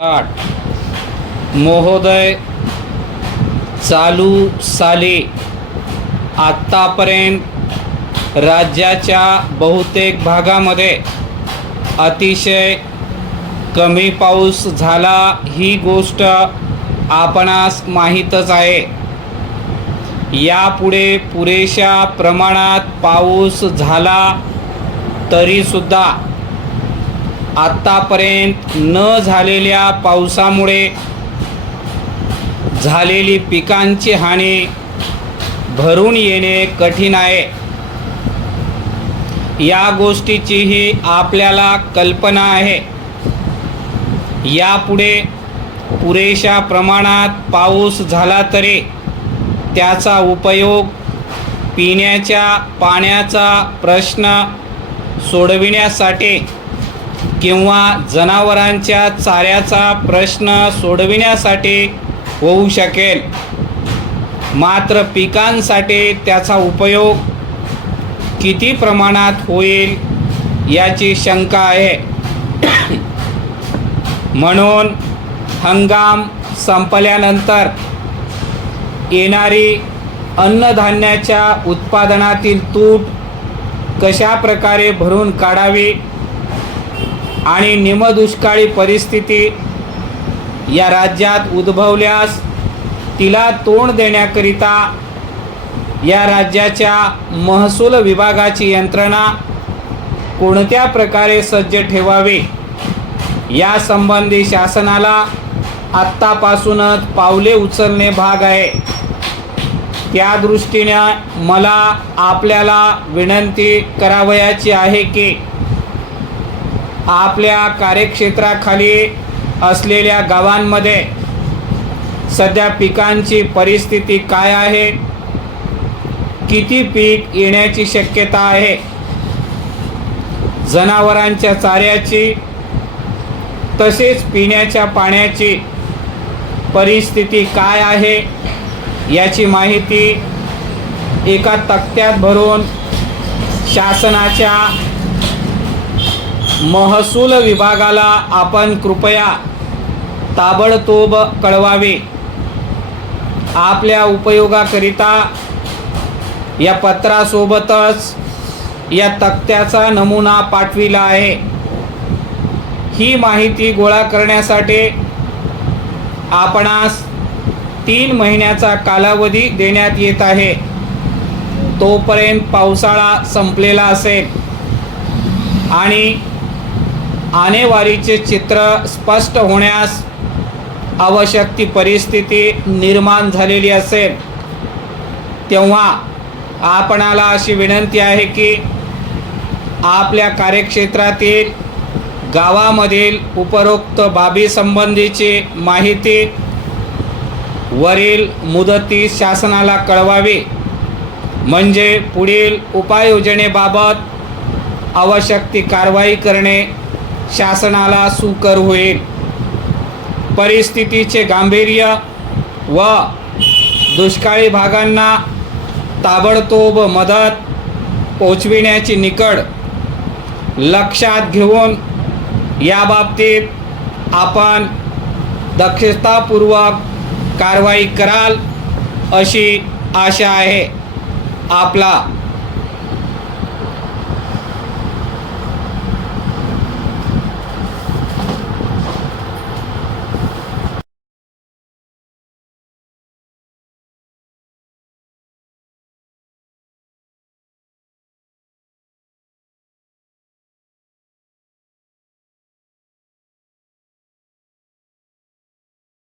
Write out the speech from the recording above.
आठ. महोदय चालू साली. आत्तापर्यंत राज्याच्या बहुतेक भागामध्ये अतिशय कमी पाऊस झाला ही गोष्ट आपणास माहीतच आहे. यापुढे पुरेशा प्रमाणात पाऊस झाला तरीसुद्धा आत्तापर्यंत न झालेल्या पावसामुळे झालेली पिकांची हानी भरून येणे कठीण आहे. या गोष्टीचीही आपल्याला कल्पना आहे. यापुढे पुरेशा प्रमाणात पाऊस झाला तरी त्याचा उपयोग पिण्याच्या पाण्याचा प्रश्न सोडविण्यासाठी किंवा जनावरांच्या चाऱ्याचा प्रश्न सोडविण्यासाठी होऊ शकेल. मात्र पिकांसाठी त्याचा उपयोग किती प्रमाणात होईल याची शंका आहे. म्हणून हंगाम संपल्यानंतर येणारी अन्नधान्याच्या उत्पादनातील तूट कशा प्रकारे भरून काढावी? आणि निमदुष्काळी परिस्थिती या राज्यात उद्भवल्यास तिला तोंड देण्याकरिता या राज्याच्या महसूल विभागाची यंत्रणा कोणत्या प्रकारे सज्ज ठेवावी? यासंबंधी शासनाला आत्तापासूनच पावले उचलणे भाग आहे. त्या दृष्टीने मला आपल्याला विनंती करावयाची आहे की आपल्या कार्यक्षेत्राखाली असलेल्या गावांमध्ये सध्या पिकांची परिस्थिती काय आहे? किती पीक येण्याची शक्यता आहे? जनावरांच्या चाऱ्याची तसेच पिण्याच्या पाण्याची परिस्थिती काय आहे याची माहिती एका तक्त्यात भरून शासनाच्या महसूल विभागाला आपण कृपया ताबडतोब कळवावे. आपल्या उपयोगाकरिता या पत्रासोबतच या तक्त्याचा नमुना पाठविला आहे. ही माहिती गोळा करण्यासाठी आपणास तीन महिन्याचा कालावधी देण्यात येत आहे. तोपर्यंत पावसाळा संपलेला असेल. आणि आणेवारीचे चित्र स्पष्ट होण्यास आवश्यक ती परिस्थिती निर्माण झालेली असेल. तेव्हा आपणाला अशी विनंती आहे की आपल्या कार्यक्षेत्रातील गावामधील उपरोक्त बाबीसंबंधीची माहिती वरील मुदती शासनाला कळवावी. म्हणजे पुढील उपाययोजनेबाबत आवश्यक ती कारवाई करणे शासनाला सुकर होईल. परिस्थितीचे गांभीर्य व दुष्काळी भागांना ताबडतोब मदत पोचविण्याची निकड लक्षात घेऊन याबाबतीत आपण दक्षतापूर्वक कारवाई कराल अशी आशा आहे. आपला